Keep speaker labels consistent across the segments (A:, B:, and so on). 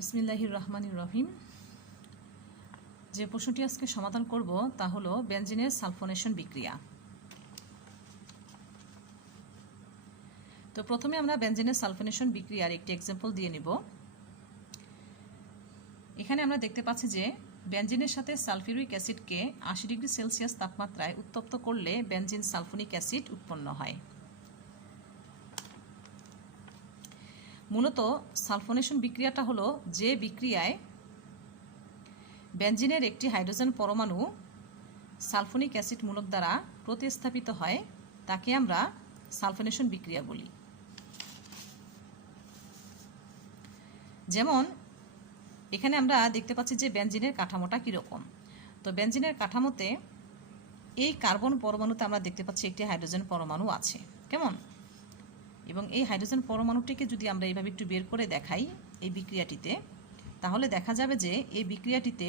A: বিসমিল্লাহির রহমানির রহিম। যে প্রশ্নটি আজকে সমাধান করব তা হলো বেনজিনের সালফোনেশন বিক্রিয়া। তো প্রথমে আমরা বেনজিনের সালফোনেশন বিক্রিয়ার একটি এক্সাম্পল দিয়ে নিব। এখানে আমরা দেখতে পাচ্ছি যে বেঞ্জিনের সাথে সালফিউরিক অ্যাসিডকে আশি ডিগ্রি সেলসিয়াস তাপমাত্রায় উত্তপ্ত করলে বেঞ্জিন সালফোনিক অ্যাসিড উৎপন্ন হয়। মূলত সালফোনেশন বিক্রিয়াটা হলো যে বিক্রিয়ায় বেনজিনের একটি হাইড্রোজেন পরমাণু সালফোনিক অ্যাসিড মূলক দ্বারা প্রতিস্থাপিত হয়, তাকে আমরা সালফোনেশন বিক্রিয়া বলি। যেমন, এখানে আমরা দেখতে পাচ্ছি যে বেনজিনের কাঠামোটা কীরকম। তো বেনজিনের কাঠামোতে এই কার্বন পরমাণুতে আমরা দেখতে পাচ্ছি একটি হাইড্রোজেন পরমাণু আছে। কেমন? এবং এই হাইড্রোজেন পরমাণুটিকে যদি আমরা এইভাবে একটু বের করে দেখাই এই বিক্রিয়াটিতে, তাহলে দেখা যাবে যে এই বিক্রিয়াটিতে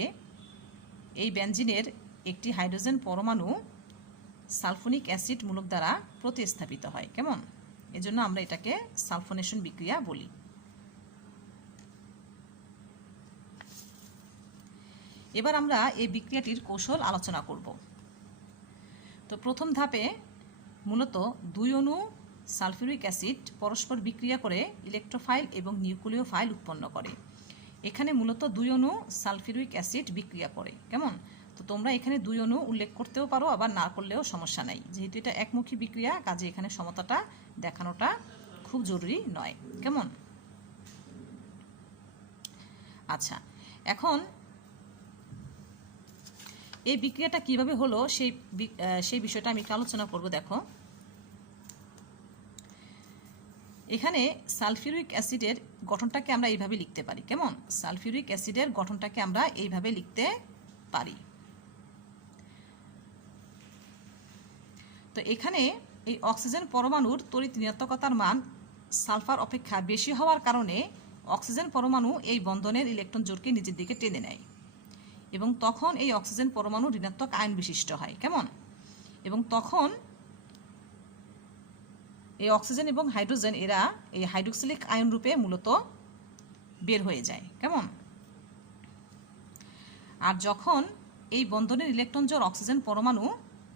A: এই বেনজিনের একটি হাইড্রোজেন পরমাণু সালফোনিক অ্যাসিড মূলক দ্বারা প্রতিস্থাপিত হয়। কেমন? এজন্য আমরা এটাকে সালফোনেশন বিক্রিয়া বলি। এবার আমরা এই বিক্রিয়াটির কৌশল আলোচনা করব। তো প্রথম ধাপে মূলত দুই অণু সালফিউরিক অ্যাসিড পরস্পর বিক্রিয়া করে ইলেকট্রোফাইল এবং নিউক্লিয় ফাইল উৎপন্ন করে। এখানে মূলত দুই অণু সালফিউরিক অ্যাসিড বিক্রিয়া করে। কেমন? তো তোমরা এখানে দুই অণু উল্লেখ করতেও পারো, আবার না করলেও সমস্যা নাই। যেহেতু এটা একমুখী বিক্রিয়া, কাজে এখানে সমতাটা দেখানোটা খুব জরুরি নয়। কেমন? আচ্ছা এখন এই বিক্রিয়াটা কীভাবে হলো সেই সেই বিষয়টা আমি একটু আলোচনা করব, দেখো। এখানে সালফিউরিক অ্যাসিডের গঠনটাকে আমরা এইভাবে লিখতে পারি। কেমন? সালফিউরিক অ্যাসিডের গঠনটাকে আমরা এইভাবে লিখতে পারি। তো এখানে এই অক্সিজেন পরমাণুর তড়িৎ ঋণাত্মকতার মান সালফার অপেক্ষা বেশি হওয়ার কারণে অক্সিজেন পরমাণু এই বন্ধনের ইলেকট্রন জোরকে নিজের দিকে টেনে নেয় এবং তখন এই অক্সিজেন পরমাণু ঋণাত্মক আয়ন বিশিষ্ট হয়। কেমন? এবং তখন এই অক্সিজেন এবং হাইড্রোজেন, এরা এই হাইড্রোক্সিলিক আয়ন রূপে মূলত বের হয়ে যায়। কেমন? আর যখন এই বন্ধনের ইলেকট্রন জোর অক্সিজেন পরমাণু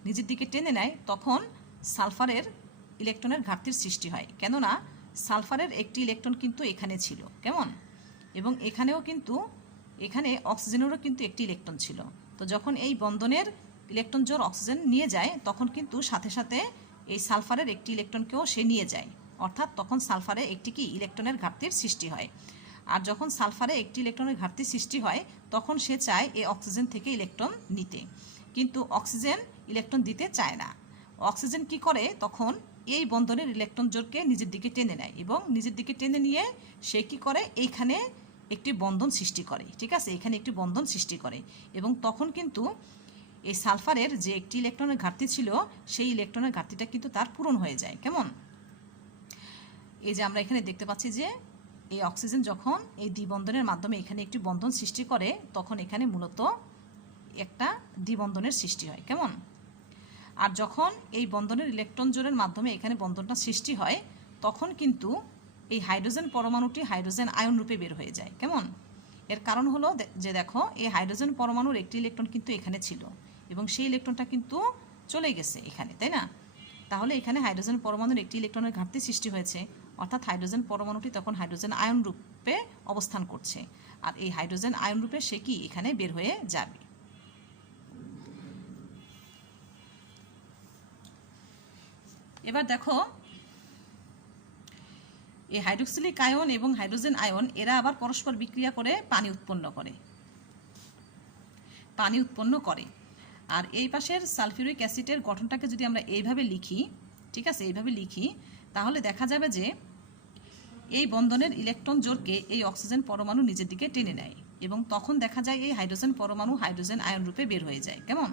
A: নিজের দিকে টেনে নেয়, তখন সালফারের ইলেকট্রনের ঘাটতির সৃষ্টি হয়। কেননা, সালফারের একটি ইলেকট্রন কিন্তু এখানে ছিল। কেমন? এবং এখানেও কিন্তু, এখানে অক্সিজেনেরও কিন্তু একটি ইলেকট্রন ছিল। তো যখন এই বন্ধনের ইলেকট্রন জোর অক্সিজেন নিয়ে যায়, তখন কিন্তু সাথে সাথে এই সালফারের একটি ইলেকট্রনকেও সে নিয়ে যায়। অর্থাৎ তখন সালফারে একটি কি? ইলেকট্রনের ঘাটতির সৃষ্টি হয়। আর যখন সালফারে একটি ইলেকট্রনের ঘাটতির সৃষ্টি হয়, তখন সে চায় এই অক্সিজেন থেকে ইলেকট্রন নিতে। কিন্তু অক্সিজেন ইলেকট্রন দিতে চায় না। অক্সিজেন কি করে? তখন এই বন্ধনের ইলেকট্রন জোরকে নিজের দিকে টেনে নেয় এবং নিজের দিকে টেনে নিয়ে সে কি করে? এইখানে একটি বন্ধন সৃষ্টি করে। ঠিক আছে? এখানে একটি বন্ধন সৃষ্টি করে। এবং তখন কিন্তু এই সালফারের যে একটি ইলেকট্রনের ঘাটতি ছিল, সেই ইলেকট্রনের ঘাটতিটা কিন্তু তার পূরণ হয়ে যায়। কেমন? এই যে আমরা এখানে দেখতে পাচ্ছি যে, এই অক্সিজেন যখন এই দ্বিবন্ধনের মাধ্যমে এখানে একটি বন্ধন সৃষ্টি করে, তখন এখানে মূলত একটা দ্বিবন্ধনের সৃষ্টি হয়। কেমন? আর যখন এই বন্ধনের ইলেকট্রন জোরের মাধ্যমে এখানে বন্ধনটা সৃষ্টি হয়, তখন কিন্তু এই হাইড্রোজেন পরমাণুটি হাইড্রোজেন আয়ন রূপে বের হয়ে যায়। কেমন? এর কারণ হলো যে দেখো, এই হাইড্রোজেন পরমাণুর একটি ইলেকট্রন কিন্তু এখানে ছিল। এবং সেই ইলেকট্রনটা কিন্তু চলে গেছে এখানে, তাই না? তাহলে এখানে হাইড্রোজেন পরমাণুর একটি ইলেকট্রনের ঘাটতি সৃষ্টি হয়েছে। অর্থাৎ হাইড্রোজেন পরমাণুটি তখন হাইড্রোজেন আয়ন রূপে অবস্থান করছে। আর এই হাইড্রোজেন আয়ন রূপে সে কি এখানে বের হয়ে যাবে? এবার দেখো, এই হাইড্রোক্সিলিক আয়ন এবং হাইড্রোজেন আয়ন, এরা আবার পরস্পর বিক্রিয়া করে পানি উৎপন্ন করে। পানি উৎপন্ন করে। আর এই পাশের সালফিউরিক অ্যাসিডের গঠনটাকে যদি আমরা এইভাবে লিখি, ঠিক আছে, এইভাবে লিখি, তাহলে দেখা যাবে যে এই বন্ধনের ইলেকট্রন জোরকে এই অক্সিজেন পরমাণু নিজের দিকে টেনে নেয় এবং তখন দেখা যায় এই হাইড্রোজেন পরমাণু হাইড্রোজেন আয়ন রূপে বের হয়ে যায়। কেমন?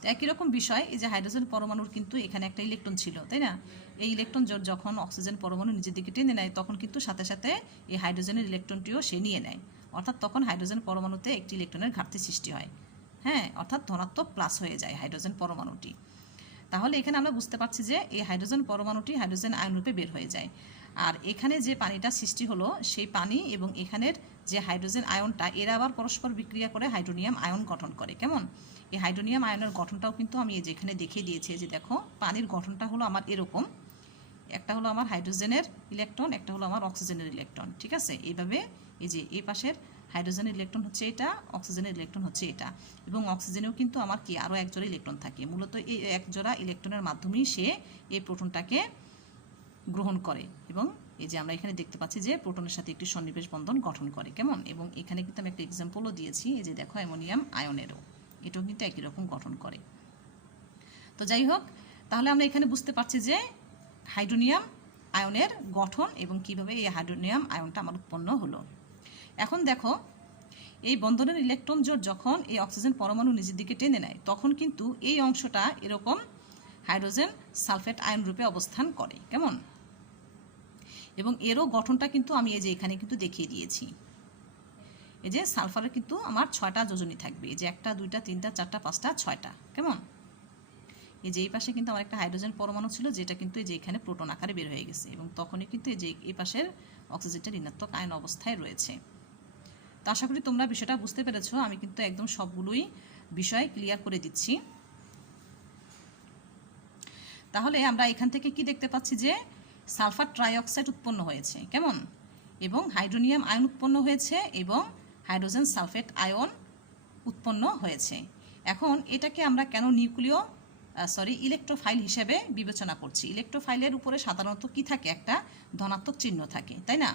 A: তো একই রকম বিষয়, এই যে হাইড্রোজেন পরমাণুর কিন্তু এখানে একটা ইলেকট্রন ছিল, তাই না? এই ইলেকট্রন জোর যখন অক্সিজেন পরমাণু নিজের দিকে টেনে নেয়, তখন কিন্তু সাথে সাথে এই হাইড্রোজেনের ইলেকট্রনটিও সে নিয়ে নেয়। অর্থাৎ তখন হাইড্রোজেন পরমাণুতে একটি ইলেকট্রনের ঘাটতি সৃষ্টি হয়। হ্যাঁ অর্থাৎ ধনাত্মক প্লাস হয়ে যায় হাইড্রোজেন পরমাণুটি। তাহলে এখানে আমরা বুঝতে পারছি যে এই হাইড্রোজেন পরমাণুটি হাইড্রোজেন আয়ন রূপে বের হয়ে যায়। আর এখানে যে পানিটা সৃষ্টি হলো, সেই পানি এবং এখানের যে হাইড্রোজেন আয়নটা এরা আবার পরস্পর বিক্রিয়া করে হাইড্রোনিয়াম আয়ন গঠন করে। কেমন? এই হাইড্রোনিয়াম আয়নের গঠনটাও কিন্তু আমি এই যে এখানে দেখিয়ে দিয়েছি যে দেখো, পানির গঠনটা হলো আমার এরকম। একটা হলো আমার হাইড্রোজেনের ইলেকট্রন একটা হলো আমার অক্সিজেনের ইলেকট্রন ঠিক আছে? এইভাবে এই যে এই পাশের হাইড্রোজেনের ইলেকট্রন হচ্ছে এটা, অক্সিজেনের ইলেকট্রন হচ্ছে এটা। এবং অক্সিজেনেও কিন্তু আমার কি আরও এক জোড়া ইলেকট্রন থাকে। মূলত এই এক জোড়া ইলেকট্রনের মাধ্যমেই সে এই প্রোটনটাকে গ্রহণ করে। এবং এই যে আমরা এখানে দেখতে পাচ্ছি যে প্রোটনের সাথে একটি সন্নিবেশ বন্ধন গঠন করে। কেমন? এবং এখানে কিন্তু আমি একটা এক্সাম্পলও দিয়েছি, এই যে দেখো অ্যামোনিয়াম আয়নেরও। এটাও কিন্তু একই রকম গঠন করে। তো যাই হোক, তাহলে আমরা এখানে বুঝতে পারছি যে হাইড্রোনিয়াম আয়নের গঠন এবং কীভাবে এই হাইড্রোনিয়াম আয়নটা আমার উৎপন্ন হলো। এখন দেখো, এই বন্ধনের ইলেকট্রন জোট যখন এই অক্সিজেন পরমাণু নিজের দিকে টেনে নেয়, তখন কিন্তু এই অংশটা এরকম হাইড্রোজেন সালফেট আয়ন রূপে অবস্থান করে। কেমন? এবং এরও গঠনটা কিন্তু আমি এই যে এখানে কিন্তু দেখিয়ে দিয়েছি। এই যে সালফারের কিন্তু আমার ছয়টা যোজনী থাকবে, এই যে একটা, দুইটা, তিনটা, চারটা, পাঁচটা, ছয়টা। কেমন? এই যে এই পাশে কিন্তু আমার একটা হাইড্রোজেন পরমাণু ছিল, যেটা কিন্তু এই যে এখানে প্রোটন আকারে বের হয়ে গেছে এবং তখনই কিন্তু এই যে এই পাশের অক্সিজেনটা ঋণাত্মক আয়ন অবস্থায় রয়েছে। তো আশা করি তোমরা বিষয়টা বুঝতে পেরেছ। আমি কিন্তু একদম সবগুলোই বিষয় ক্লিয়ার করে দিচ্ছি। তাহলে আমরা এখান থেকে কি দেখতে পাচ্ছি যে, সালফার ট্রাইঅক্সাইড উৎপন্ন হয়েছে, কেমন? এবং হাইড্রোনিয়াম আয়ন উৎপন্ন হয়েছে এবং হাইড্রোজেন সালফেট আয়ন উৎপন্ন হয়েছে। এখন এটাকে আমরা কেন নিউক্লিয় সরি ইলেকট্রোফাইল হিসেবে বিবেচনা করছি? ইলেকট্রোফাইলের উপরে সাধারণত কি থাকে? একটা ধনাত্মক চিহ্ন থাকে, তাই না?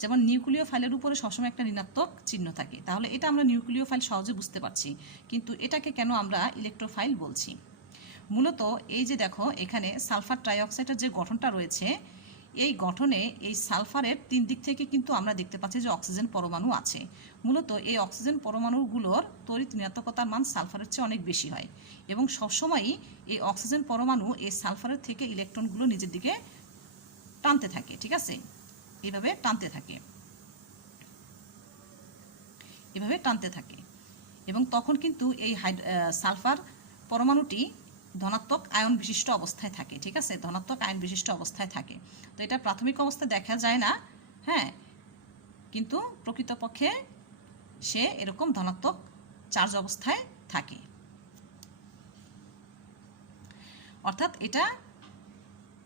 A: যেমন নিউক্লিয় ফাইলের উপরে সবসময় একটা ঋণাত্মক চিহ্ন থাকে। তাহলে এটা আমরা নিউক্লিয় ফাইল সহজে বুঝতে পারছি। কিন্তু এটাকে কেন আমরা ইলেকট্রোফাইল বলছি? মূলত এই যে দেখো, এখানে সালফার ট্রাইঅক্সাইডের যে গঠনটা রয়েছে, এই গঠনে এই সালফারের তিন দিক থেকে কিন্তু আমরা দেখতে পাচ্ছি যে অক্সিজেন পরমাণু আছে। মূলত এই অক্সিজেন পরমাণুগুলোর তড়িৎ ঋণাত্মকতার মান সালফারের চেয়ে অনেক বেশি হয় এবং সবসময়ই এই অক্সিজেন পরমাণু এই সালফারের থেকে ইলেকট্রনগুলো নিজের দিকে টানতে থাকে, ঠিক আছে? এভাবে টানতে থাকে। এভাবে টানতে থাকে। এবং তখন কিন্তু এই সালফার পরমাণুটি ধনাত্মক আয়ন বিশিষ্ট অবস্থায় থাকে, ঠিক আছে? ধনাত্মক আয়ন বিশিষ্ট অবস্থায় থাকে। তো এটা প্রাথমিক অবস্থায় দেখা যায় না হ্যাঁ? কিন্তু প্রকৃতপক্ষে সে এরকম ধনাত্মক চার্জ অবস্থায় থাকে। অর্থাৎ এটা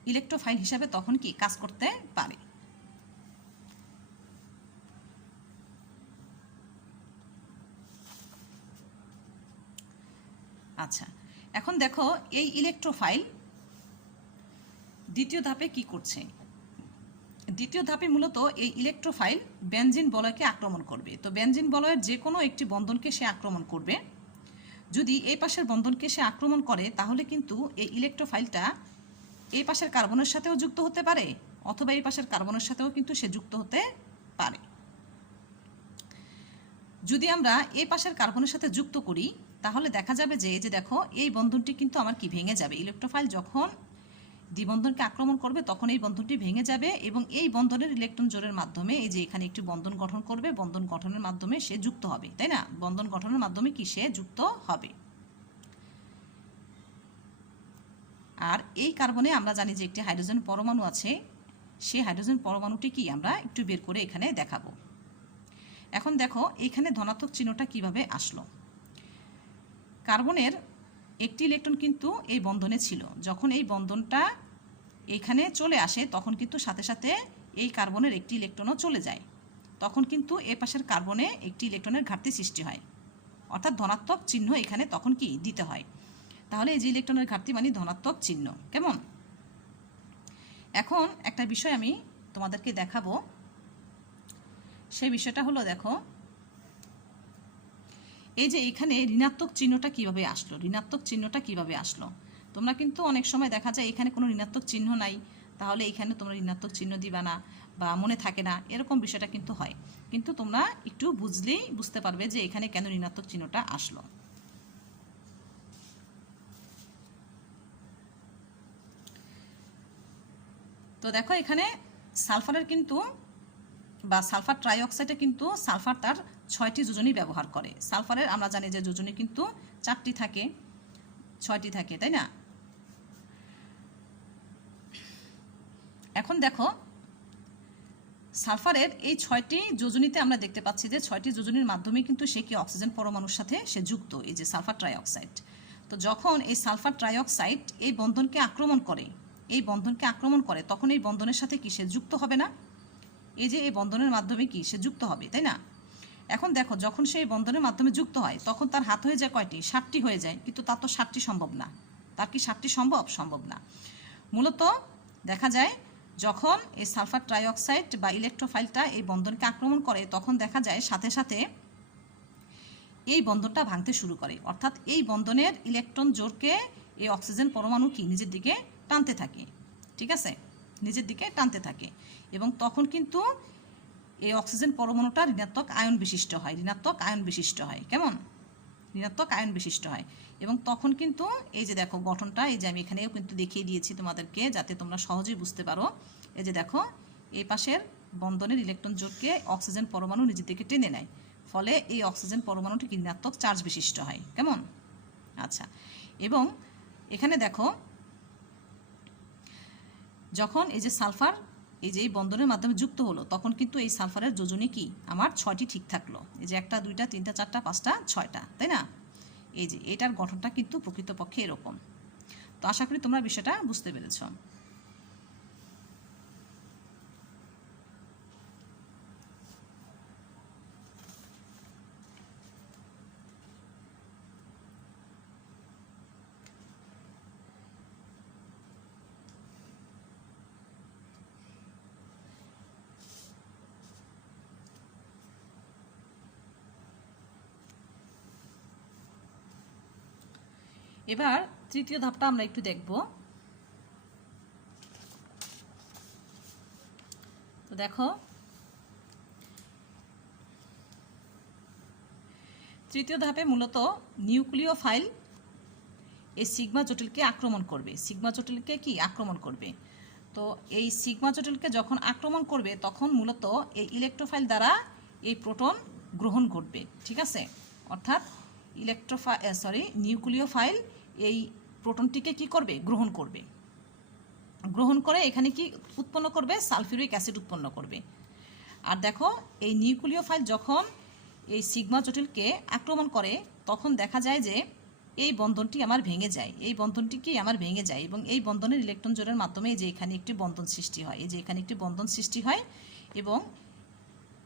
A: ইলেকট্রোফাইল হিসাবে তখন কি কাজ করতে পারে? আচ্ছা এখন দেখো এই ইলেকট্রোফাইল দ্বিতীয় ধাপে কি করছে? দ্বিতীয় ধাপে মূলত এই ইলেকট্রোফাইল বেনজিন বলয়কে আক্রমণ করবে। তো বেনজিন বলয়ের যে কোনো একটি বন্ধনকে সে আক্রমণ করবে। যদি এই পাশের বন্ধনকে সে আক্রমণ করে, তাহলে কিন্তু এই ইলেকট্রোফাইলটা এই পাশের কার্বনের সাথেও যুক্ত হতে পারে, অথবা এই পাশের কার্বনের সাথেও কিন্তু সে যুক্ত হতে পারে। যদি আমরা এই পাশের কার্বনের সাথে যুক্ত করি, তাহলে দেখা যাবে যে যে দেখো, এই বন্ধনটি কিন্তু আমার কি ভেঙে যাবে? ইলেকট্রোফাইল যখন দ্বিবন্ধনকে আক্রমণ করবে, তখন এই বন্ধনটি ভেঙে যাবে এবং এই বন্ধনের ইলেকট্রন জোরের মাধ্যমে, এই যে এখানে একটি বন্ধন গঠন করবে, বন্ধন গঠনের মাধ্যমে সে যুক্ত হবে, তাই না? বন্ধন গঠনের মাধ্যমে কি সে যুক্ত হবে? আর এই কার্বনে আমরা জানি যে একটি হাইড্রোজেন পরমাণু আছে, সেই হাইড্রোজেন পরমাণুটি কি আমরা একটু বের করে এখানে দেখাবো। এখন দেখো, এখানে ধনাত্মক চিহ্নটা কীভাবে আসলো? কার্বনের একটি ইলেকট্রন কিন্তু এই বন্ধনে ছিল। যখন এই বন্ধনটা এখানে চলে আসে, তখন কিন্তু সাথে সাথে এই কার্বনের একটি ইলেকট্রনও চলে যায়। তখন কিন্তু এ পাশের কার্বনে একটি ইলেকট্রনের ঘাটতি সৃষ্টি হয়। অর্থাৎ ধনাত্মক চিহ্ন এখানে তখন কি দিতে হয়? তাহলে এই যে ইলেকট্রনের ঘাটতি মানে ধনাত্মক চিহ্ন। কেমন? এখন একটা বিষয় আমি তোমাদেরকে দেখাবো। সেই বিষয়টা হলো, দেখো, এই যে এখানে ঋণাত্মক চিহ্নটা কীভাবে আসলো, ঋণাত্মক চিহ্নটা কীভাবে আসলো? তোমরা কিন্তু অনেক সময় দেখা যায় এখানে কোনো ঋণাত্মক চিহ্ন নাই, তাহলে এখানে তোমরা ঋণাত্মক চিহ্ন দিবা না বা মনে থাকে না, এরকম বিষয়টা কিন্তু হয়। কিন্তু তোমরা একটু বুঝলেই বুঝতে পারবে যে এখানে কেন ঋণাত্মক চিহ্নটা আসলো। তো দেখো, এখানে সালফারের কিন্তু বা সালফার ট্রাইঅক্সাইডে কিন্তু সালফার তার ছয়টি যোজনী ব্যবহার করে। সালফারের আমরা জানি যে যোজনী কিন্তু চারটি থাকে, ছয়টি থাকে, তাই না? এখন দেখো, সালফারের এই ছয়টি যোজনীতে আমরা দেখতে পাচ্ছি যে ছয়টি যোজনীর মাধ্যমে কিন্তু সে কি অক্সিজেন পরমাণুর সাথে সে যুক্ত, এই যে সালফার ট্রাইঅক্সাইড। তো যখন এই সালফার ট্রাইঅক্সাইড এই বন্ধনকে আক্রমণ করে, এই বন্ধনকে আক্রমণ করে, তখন এই বন্ধনের সাথে কি সে যুক্ত হবে না? এই যে এই বন্ধনের মাধ্যমে কি সে যুক্ত হবে, তাই না? এখন দেখো, যখন সে এই বন্ধনের মাধ্যমে যুক্ত হয়, তখন তার হাত হয়ে যায় কয়টি? ষাটটি হয়ে যায়, কিন্তু তার তো ষাটটি সম্ভব না। তার কি ষাটটি সম্ভব? সম্ভব না। মূলত দেখা যায়, যখন এই সালফার ট্রাইঅক্সাইড বা ইলেকট্রোফাইলটা এই বন্ধনকে আক্রমণ করে, তখন দেখা যায় সাথে সাথে এই বন্ধনটা ভাঙতে শুরু করে। অর্থাৎ এই বন্ধনের ইলেকট্রন জোরকে এই অক্সিজেন পরমাণু কি? নিজের দিকে টানতে থাকে। ঠিক আছে? নিজের দিকে টানতে থাকে। এবং তখন কিন্তু এই অক্সিজেন পরমাণুটা ঋণাত্মক আয়ন বিশিষ্ট হয়, ঋণাত্মক আয়ন বিশিষ্ট হয়। কেমন? ঋণাত্মক আয়ন বিশিষ্ট হয়। এবং তখন কিন্তু এই যে দেখো গঠনটা, এই যে আমি এখানেও কিন্তু দেখিয়ে দিয়েছি তোমাদেরকে যাতে তোমরা সহজেই বুঝতে পারো। এই যে দেখো, এই পাশের বন্ধনের ইলেকট্রন জোটকে অক্সিজেন পরমাণু নিজের দিকে টেনে নেয়। ফলে এই অক্সিজেন পরমাণুটি ঋণাত্মক চার্জ বিশিষ্ট হয়। কেমন? আচ্ছা। এবং এখানে দেখো যখন এই যে সালফার, এই যে এই বন্ধনের মাধ্যমে যুক্ত হলো, তখন কিন্তু এই সালফারের যোজনে কি? আমার ছয়টি ঠিক থাকল। এই যে একটা, দুইটা, তিনটা, চারটা, পাঁচটা, ছয়টা, তাই না? এই যে এটার গঠনটা কিন্তু প্রকৃতপক্ষে এরকম। তো আশা করি তোমরা বিষয়টা বুঝতে পেরেছ। এবার তৃতীয় ধাপটা আমরা একটু দেখব। তো দেখো, তৃতীয় ধাপে মূলত নিউক্লিয় ফাইল এই সিগমা জটিলকে আক্রমণ করবে। সিগমা জটিলকে কি? আক্রমণ করবে। তো এই সিগমা জটিলকে যখন আক্রমণ করবে, তখন মূলত এই ইলেকট্রোফাইল দ্বারা এই প্রোটন গ্রহণ ঘটবে। ঠিক আছে? অর্থাৎ ইলেকট্রোফাই সরি নিউক্লিয় ফাইল এই প্রোটনটিকে কি করবে? গ্রহণ করবে। গ্রহণ করে এখানে কি উৎপন্ন করবে? সালফিউরিক অ্যাসিড উৎপন্ন করবে। আর দেখো, এই নিউক্লিয় ফাইল যখন এই সিগমা জটিলকে আক্রমণ করে, তখন দেখা যায় যে এই বন্ধনটি আমার ভেঙে যায়। এই বন্ধনটি কি আমার ভেঙে যায়? এবং এই বন্ধনের ইলেকট্রন জোরের মাধ্যমে যে এখানে একটি বন্ধন সৃষ্টি হয়, এই যে এখানে একটি বন্ধন সৃষ্টি হয়, এবং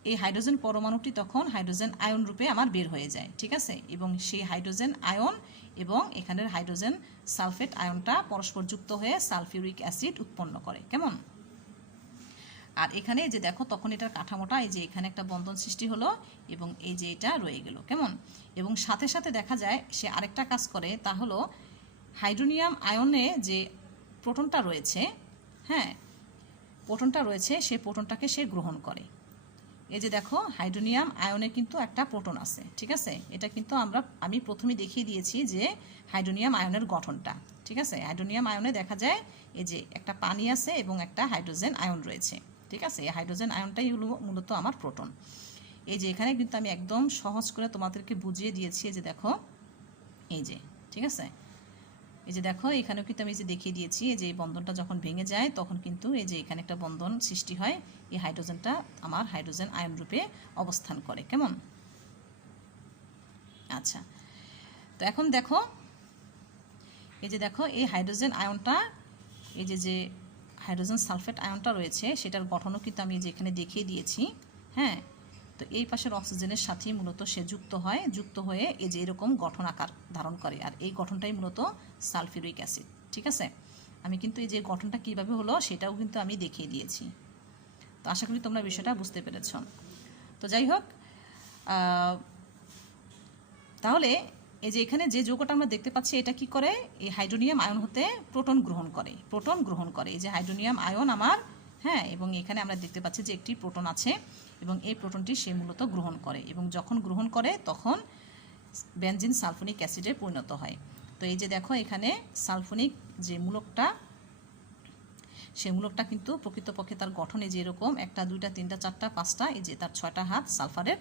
A: এই হাইড্রোজেন পরমাণুটি তখন হাইড্রোজেন আয়ন রূপে আমার বের হয়ে যায়, ঠিক আছে? এবং সেই হাইড্রোজেন আয়ন এবং এখানের হাইড্রোজেন সালফেট আয়নটা পরস্পর যুক্ত হয়ে সালফিউরিক অ্যাসিড উৎপন্ন করে। কেমন? আর এখানে যে দেখো, তখন এটার কাঠামোটা, এই যে এখানে একটা বন্ধন সৃষ্টি হলো এবং এই যে এটা রয়ে গেল। কেমন? এবং সাথে সাথে দেখা যায়, সে আরেকটা কাজ করে, তা হলো হাইড্রোনিয়াম আয়নে যে প্রোটনটা রয়েছে হ্যাঁ প্রোটনটা রয়েছে সেই প্রোটনটাকে সে গ্রহণ করে। এই যে দেখো, হাইড্রোনিয়াম আয়নে কিন্তু একটা প্রোটন আছে, ঠিক আছে? এটা কিন্তু আমরা, আমি প্রথমে দেখিয়ে দিয়েছি যে হাইড্রোনিয়াম আয়নের গঠনটা, ঠিক আছে? হাইড্রোনিয়াম আয়নে দেখা যায় এই যে একটা পানি আছে এবং একটা হাইড্রোজেন আয়ন রয়েছে, ঠিক আছে? এই হাইড্রোজেন আয়নটাই হলো মূলত আমার প্রোটন। এই যে এখানে কিন্তু আমি একদম সহজ করে তোমাদেরকে বুঝিয়ে দিয়েছি যে দেখো, এই যে, ঠিক আছে? এই যে দেখো, এখানেও কিন্তু আমি যে দেখিয়ে দিয়েছি, এই যে এই বন্ধনটা যখন ভেঙে যায়, তখন কিন্তু এই যে এখানে একটা বন্ধন সৃষ্টি হয়, এই হাইড্রোজেনটা আমার হাইড্রোজেন আয়ন রূপে অবস্থান করে, কেমন? আচ্ছা তো এখন দেখো, এই যে দেখো, এই হাইড্রোজেন আয়নটা, এই যে যে হাইড্রোজেন সালফেট আয়নটা রয়েছে, সেটার গঠনও কিন্তু আমি যে এখানে দেখিয়ে দিয়েছি হ্যাঁ? তো এই পাশের অক্সিজেনের সাথেই মূলত সে যুক্ত হয়, যুক্ত হয়ে এই যে এরকম গঠন আকার ধারণ করে। আর এই গঠনটাই মূলত সালফিউরিক অ্যাসিড, ঠিক আছে? আমি কিন্তু এই যে গঠনটা কীভাবে হলো সেটাও কিন্তু আমি দেখিয়ে দিয়েছি। তো আশা করি তোমরা বিষয়টা বুঝতে পেরেছ। তো যাই হোক তাহলে এই যে এখানে যে যৌগটা আমরা দেখতে পাচ্ছি এটা কি করে? এই হাইড্রোনিয়াম আয়ন হতে প্রোটন গ্রহণ করে, প্রোটন গ্রহণ করে। এই যে হাইড্রোনিয়াম আয়ন আমার হ্যাঁ এবং এখানে আমরা দেখতে পাচ্ছি যে একটি প্রোটন আছে। এবং এই প্রোটনটি সে মূলত গ্রহণ করে এবং যখন গ্রহণ করে, তখন বেনজিন সালফোনিক অ্যাসিডে পরিণত হয়। তো এই যে দেখো, এখানে সালফোনিক যে মূলকটা সেই মূলকটা কিন্তু প্রকৃতপক্ষে তার গঠনে যে এরকম, একটা, দুইটা, তিনটা, চারটা, পাঁচটা, এই যে তার ছয়টা হাত সালফারের,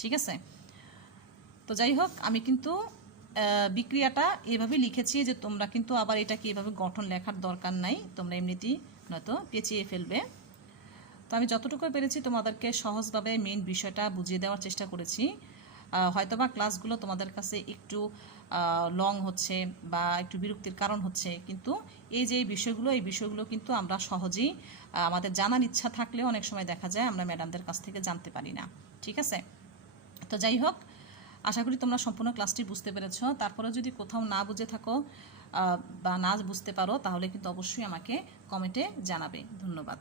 A: ঠিক আছে? তো যাই হোক, আমি কিন্তু বিক্রিয়াটা এভাবে লিখেছি যে তোমরা কিন্তু আবার এটাকে এভাবে গঠন লেখার দরকার নাই, তোমরা এমনিতেই নয়তো পেঁচিয়ে ফেলবে। তো আমি যতটুকু পেরেছি তোমাদেরকে সহজভাবে মেইন বিষয়টা বুঝিয়ে দেওয়ার চেষ্টা করেছি। হয়তোবা ক্লাসগুলো তোমাদের কাছে একটু লং হচ্ছে বা একটু বিরক্তির কারণ হচ্ছে, কিন্তু এই যে বিষয়গুলো, এই বিষয়গুলো কিন্তু আমরা সহজেই আমাদের জানার ইচ্ছা থাকলেও অনেক সময় দেখা যায় আমরা ম্যাডামদের কাছ থেকে জানতে পারি না। ঠিক আছে? তো যাই হোক, আশা করি তোমরা সম্পূর্ণ ক্লাসটি বুঝতে পেরেছ। তারপরে যদি কোথাও না বুঝে থাকো বা না বুঝতে পারো, তাহলে কিন্তু অবশ্যই আমাকে কমেন্টে জানাবে। ধন্যবাদ।